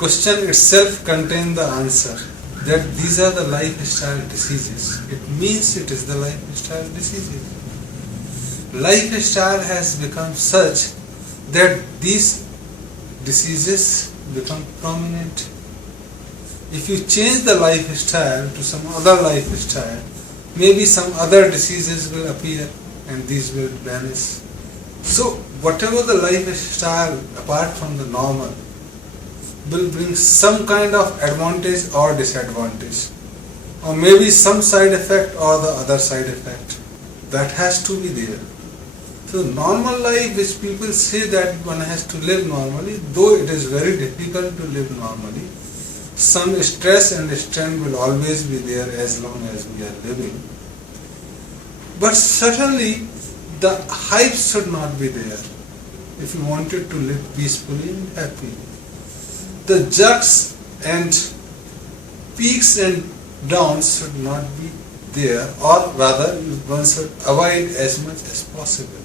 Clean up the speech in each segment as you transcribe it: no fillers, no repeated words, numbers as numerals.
question itself contains the answer that these are the lifestyle diseases. It means it is the lifestyle diseases. Lifestyle has become such that these diseases become prominent. If you change the lifestyle to some other lifestyle, maybe some other diseases will appear and these will vanish. So whatever the lifestyle apart from the normal will bring some kind of advantage or disadvantage, or maybe some side effect or the other side effect. That has to be there. So normal life, which people say that one has to live normally, though it is very difficult to live normally, some stress and strain will always be there as long as we are living. But certainly the hype should not be there if you wanted to live peacefully and happily. The jerks and peaks and downs should not be there, or rather one should avoid as much as possible.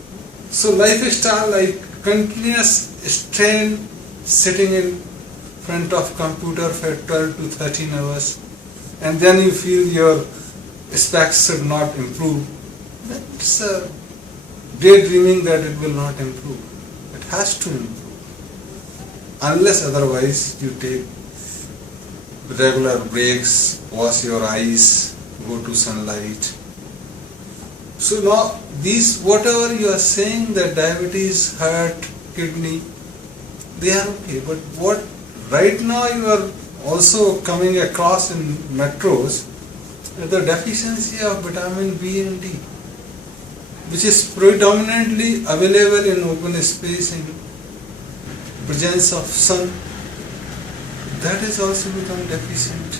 So lifestyle like continuous strain, sitting in front of computer for 12 to 13 hours, and then you feel your specs should not improve. That's daydreaming that it will not improve. It has to improve. Unless otherwise you take regular breaks, wash your eyes, go to sunlight. So now these, whatever you are saying, that diabetes, heart, kidney, they are okay. But what right now you are also coming across in metros, the deficiency of vitamin B and D, which is predominantly available in open space in presence of sun, that is also become deficient.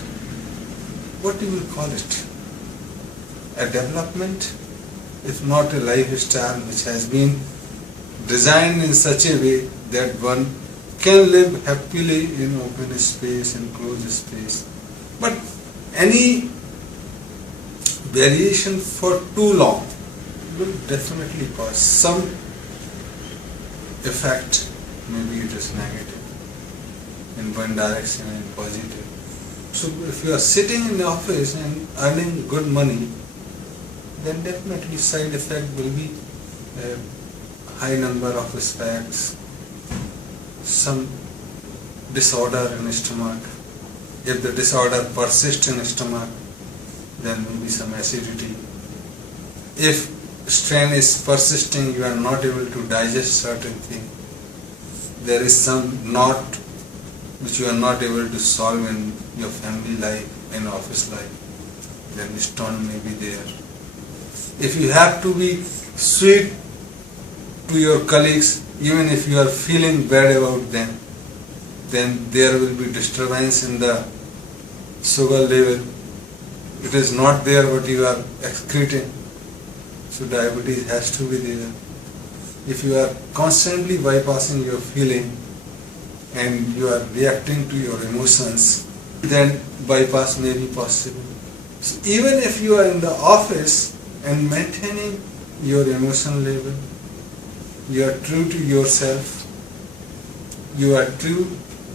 What do you will call it? A development, if not a lifestyle which has been designed in such a way that one can live happily in open space and closed space. But any variation for too long will definitely cause some effect. Maybe it is negative in one direction and positive. So if you are sitting in the office and earning good money, then definitely side effect will be a high number of specs, some disorder in stomach. If the disorder persists in stomach, then maybe some acidity. If strain is persisting, you are not able to digest certain thing. There is some knot which you are not able to solve in your family life, in office life, then stone may be there. If you have to be sweet to your colleagues, even if you are feeling bad about them, then there will be disturbance in the sugar level. It is not there what you are excreting. So diabetes has to be there. If you are constantly bypassing your feeling and you are reacting to your emotions, then bypass may be possible. So even if you are in the office and maintaining your emotion level, you are true to yourself, you are true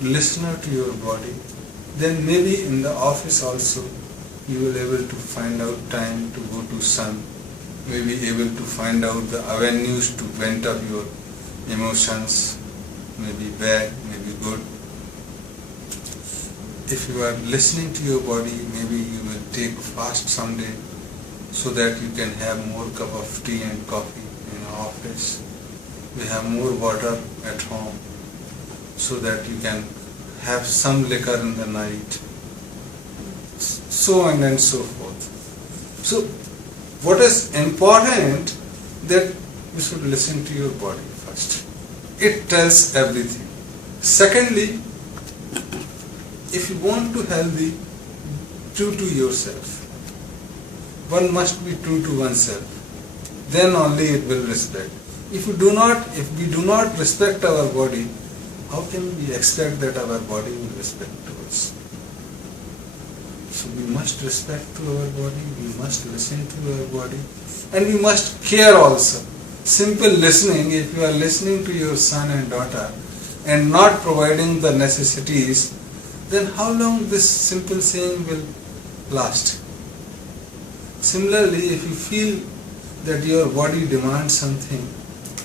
listener to your body, then maybe in the office also you will able to find out time to go to sun, maybe able to find out the avenues to vent up your emotions, maybe bad, maybe good. If you are listening to your body, maybe you will take fast someday so that you can have more cup of tea and coffee in the office. We have more water at home so that you can have some liquor in the night, so on and so forth. So what is important, that you should listen to your body first. It tells everything. Secondly, if you want to healthy, true to yourself. One must be true to oneself. Then only it will respect. If we do not respect our body, how can we expect that our body will respect to us? So we must respect to our body, we must listen to our body, and we must care also. Simple listening, if you are listening to your son and daughter and not providing the necessities then how long this simple saying will last? Similarly, if you feel that your body demands something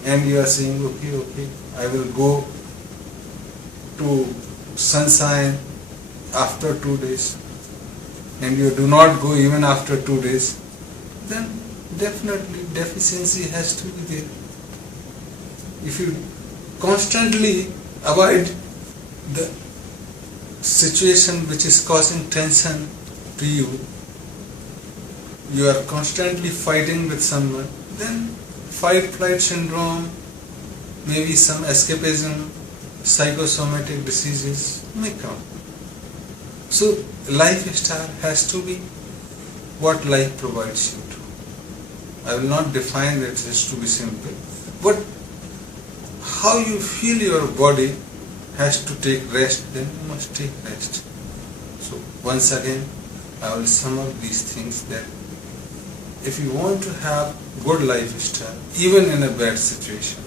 and you are saying, okay, I will go to sunshine after 2 days, and you do not go even after 2 days, then definitely deficiency has to be there. If you constantly avoid the situation which is causing tension to you, you are constantly fighting with someone, then fight-flight syndrome, maybe some escapism, psychosomatic diseases may come. So lifestyle has to be what life provides you to. I will not define that it has to be simple, but how you feel your body has to take rest, then you must take rest. So once again, I will sum up these things that if you want to have good lifestyle, even in a bad situation,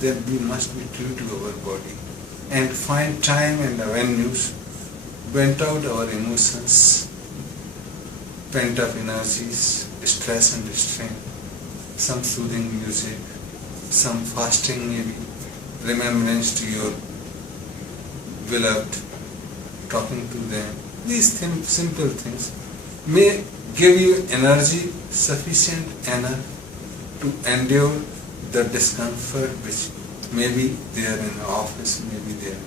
then we must be true to our body and find time and avenues, vent out our emotions, pent up energies, stress and strain, some soothing music, some fasting maybe, remembrance to your beloved, talking to them. These simple things may give you energy sufficient enough to endure the discomfort which may be there in the office, may be there